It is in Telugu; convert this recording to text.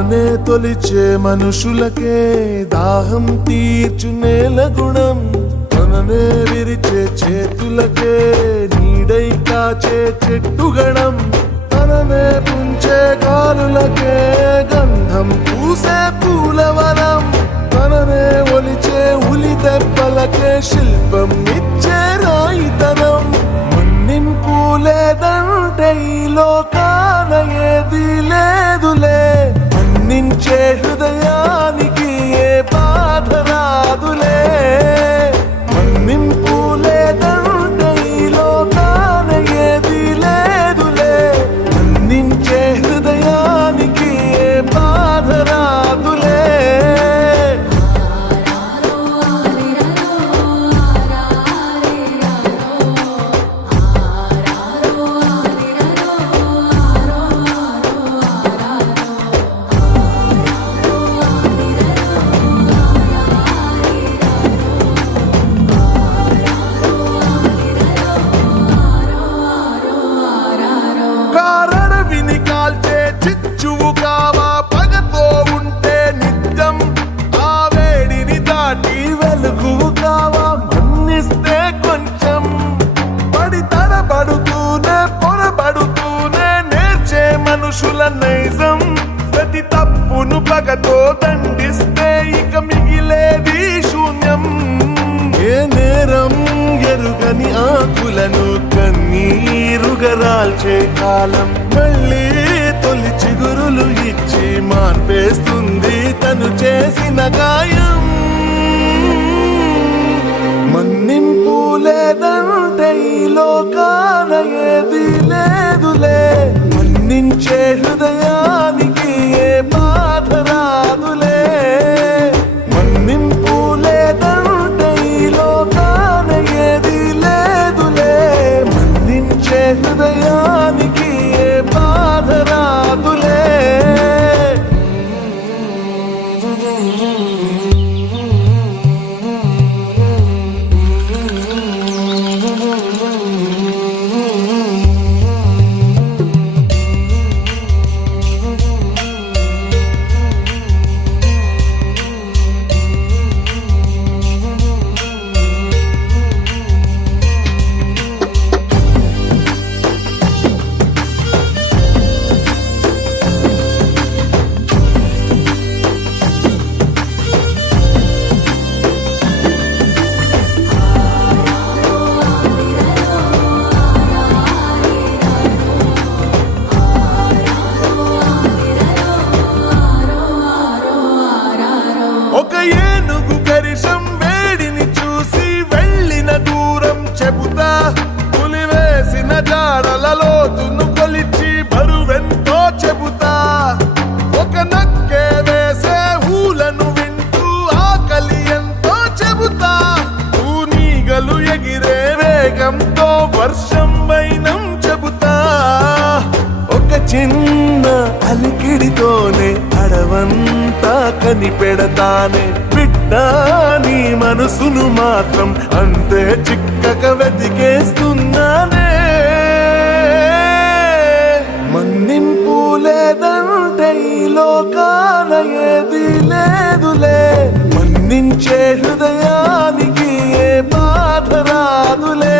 మననే తొలిచే మనుషులకే దాహం తీర్చు నేల గుణం, మననే విరిచే చేతులకే నీడై కాచే చెట్టుగణం, మననే పుంచే గాలులకే గంధం పూసే పూలవనం, మననే ఒలిచే ఉలి దెబ్బలకే శిల్పం ఇచ్చే రాయితనం. మన్నింపు లేదంటే ఈ లోకాన ఏది లేదులే, మన్నించే హృదయానికి ఏ బాధ రాదులే. మన్నింపు లేదంటే ఈ లోకాన ఏది లేదులే, మన్నించే హృదయానికి ఏ బాధ రాదులే. చిచ్చువు కావా పగతో ఉంటే నిత్యం, ఆ వేడిని దాటి వెలుగువు కావా మన్నిస్తే కొంచెం. పడి తడబడుతూనే పొరబడుతూనే నేర్చే మనుషుల నైజం, ప్రతి తప్పును పగతో దండిస్తే ఇక మిగిలేది శూన్యం. ఏ నేరం ఎరుగని ఆకులను కన్నీరుగా రాల్చే కాలం మళ్ళీ తొలి చిగురులు ఇచ్చి మాన్పేస్తుంది తను చేసిన గాయం. మన్నింపు లేదంటే ఈ లోకాన ఏది లేదులే, మన్నించే హృదయానికి ఏ బాధ రాదులే. మన్నింపు లేదంటే ఈ లోకాన ఏది లేదులే, మన్నించే హృదయానికి ఏ బాధ రాదులే. ఒక ఏనుగు కరిషం వేడిని చూసి వెళ్ళిన దూరం చెబుతా, పులి వేసిన జాడల లోతును కొలిచి బరువెంతో చెబుతా. ఒక నక్కే వేసే ఊలను వింటూ ఆకలి ఎంతో చెబుతా, తూనీగలు ఎగిరే వేగంతో వర్షం వైనం చెబుతా. ఒక చిన్న అలికిడితోనే అడవంతా కనిపెడతానే, బిడ్డ నీ మనసును మాత్రం అంతే చిక్కక వెతికేస్తున్నానే. మన్నింపు లేదంటే ఈ లోకాన ఏది లేదులే, మన్నించే హృదయానికి ఏ బాధ రాదులే.